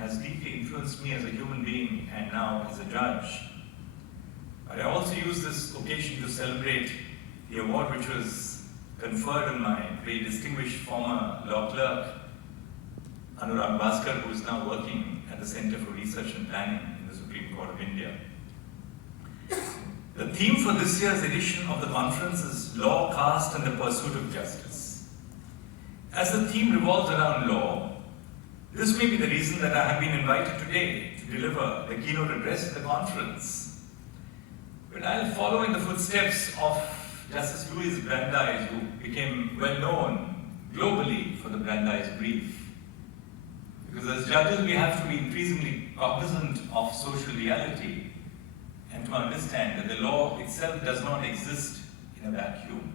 has deeply influenced me as a human being and now as a judge. But I also use this occasion to celebrate the award which was conferred on my very distinguished former law clerk, Anurag Bhaskar, who is now working at the Center for Research and Planning in the Supreme Court of India. The theme for this year's edition of the conference is Law, Caste and the Pursuit of Justice. As the theme revolves around law, this may be the reason that I have been invited today to deliver the keynote address at the conference. But I'll follow in the footsteps of Justice Louis Brandeis, who became well known globally for the Brandeis Brief. Because as judges, we have to be increasingly cognizant of social reality and to understand that the law itself does not exist in a vacuum.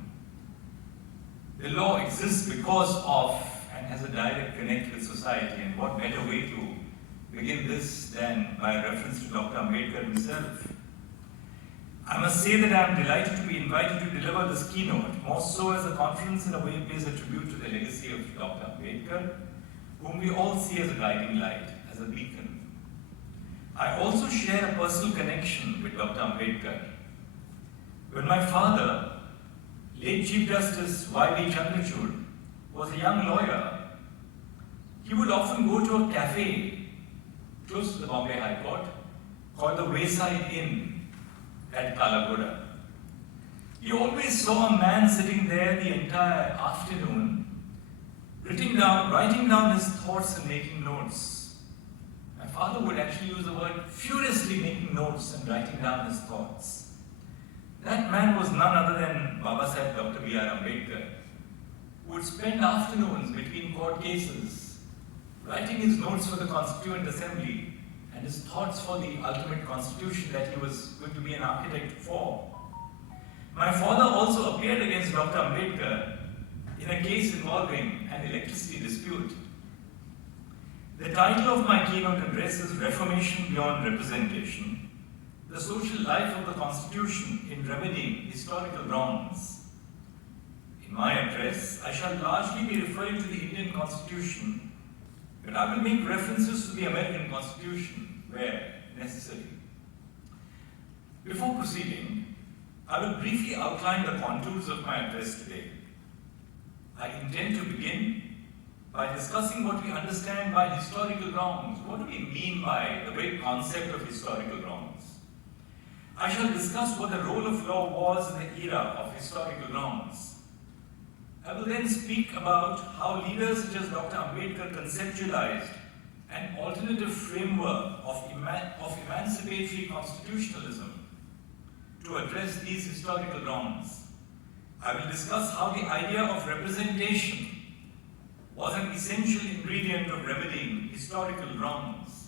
The law exists because of and has a direct connect with society, and what better way to begin this than by reference to Dr. Ambedkar himself. I must say that I am delighted to be invited to deliver this keynote, more so as the conference in a way pays a tribute to the legacy of Dr. Ambedkar, whom we all see as a guiding light, as a beacon. I also share a personal connection with Dr. Ambedkar. When my father, late Chief Justice Y. D. Chandrachud, was a young lawyer, he would often go to a cafe close to the Bombay High Court called the Wayside Inn at Kalagoda. He always saw a man sitting there the entire afternoon, writing down his thoughts and making notes. My father would actually use the word furiously making notes and writing down his thoughts. That man was none other than Babasaheb Dr. B. R. Ambedkar, who would spend afternoons between court cases writing his notes for the Constituent Assembly and his thoughts for the ultimate constitution that he was going to be an architect for. My father also appeared against Dr. Ambedkar in a case involving an electricity dispute. The title of my keynote address is Reformation Beyond Representation, the Social Life of the Constitution in Remedying Historical Wrongs. In my address, I shall largely be referring to the Indian Constitution, but I will make references to the American Constitution where necessary. Before proceeding, I will briefly outline the contours of my address today. I intend to begin by discussing what we understand by historical wrongs. What do we mean by the very concept of historical wrongs? I shall discuss what the role of law was in the era of historical wrongs. I will then speak about how leaders such as Dr. Ambedkar conceptualized an alternative framework of emancipatory constitutionalism to address these historical wrongs. I will discuss how the idea of representation was an essential ingredient of remedying historical wrongs.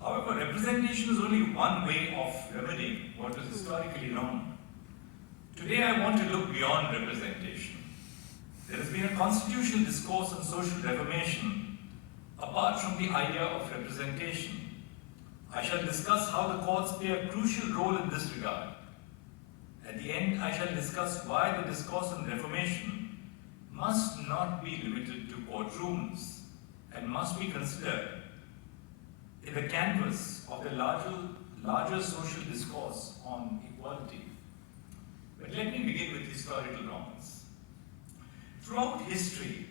However, representation is only one way of remedying what was historically wrong. Today I want to look beyond representation. There has been a constitutional discourse on social reformation apart from the idea of representation. I shall discuss how the courts play a crucial role in this regard. At the end, I shall discuss why the discourse on reformation must not be limited to courtrooms and must be considered in the canvas of the larger social discourse on equality. But let me begin with historical wrongs. Throughout history,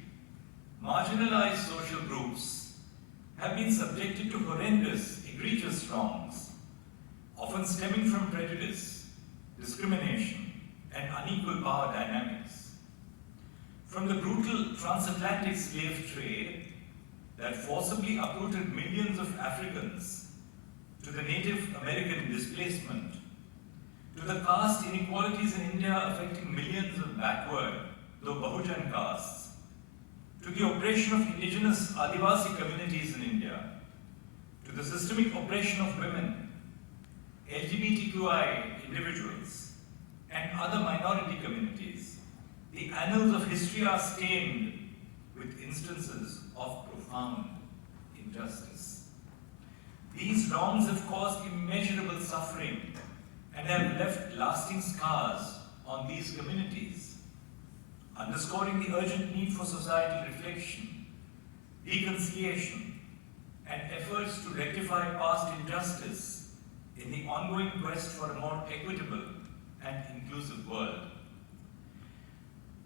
marginalized social groups have been subjected to horrendous, egregious wrongs, often stemming from prejudice, discrimination, and unequal power dynamics. From the brutal transatlantic slave trade that forcibly uprooted millions of Africans to the Native American displacement, to the caste inequalities in India affecting millions of backward, though Bahujan castes, to the oppression of indigenous Adivasi communities in India, to the systemic oppression of women, LGBTQI individuals, and other minority communities, the annals of history are stained with instances of profound injustice. These wrongs have caused immeasurable suffering and have left lasting scars on these communities, underscoring the urgent need for societal reflection, reconciliation, and justice in the ongoing quest for a more equitable and inclusive world.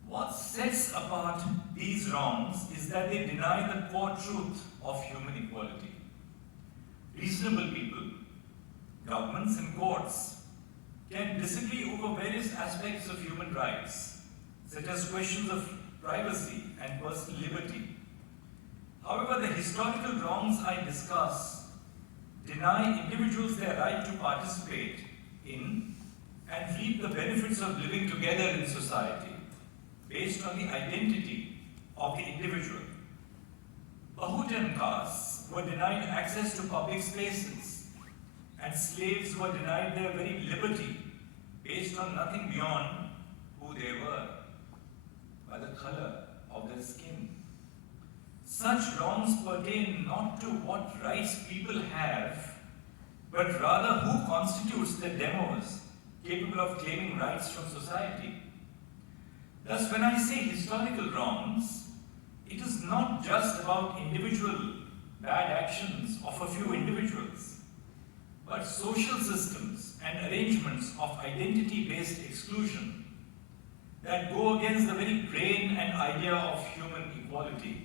What sets apart these wrongs is that they deny the core truth of human equality. Reasonable people, governments and courts can disagree over various aspects of human rights, such as questions of privacy and personal liberty. However, the historical wrongs I discuss deny individuals their right to participate in and reap the benefits of living together in society based on the identity of the individual. Bahujan castes were denied access to public spaces, and slaves were denied their very liberty based on nothing beyond who they were, by the color of their skin. Such wrongs pertain not to what rights people have, but rather who constitutes the demos capable of claiming rights from society. Thus, when I say historical wrongs, it is not just about individual bad actions of a few individuals, but social systems and arrangements of identity-based exclusion that go against the very grain and idea of human equality.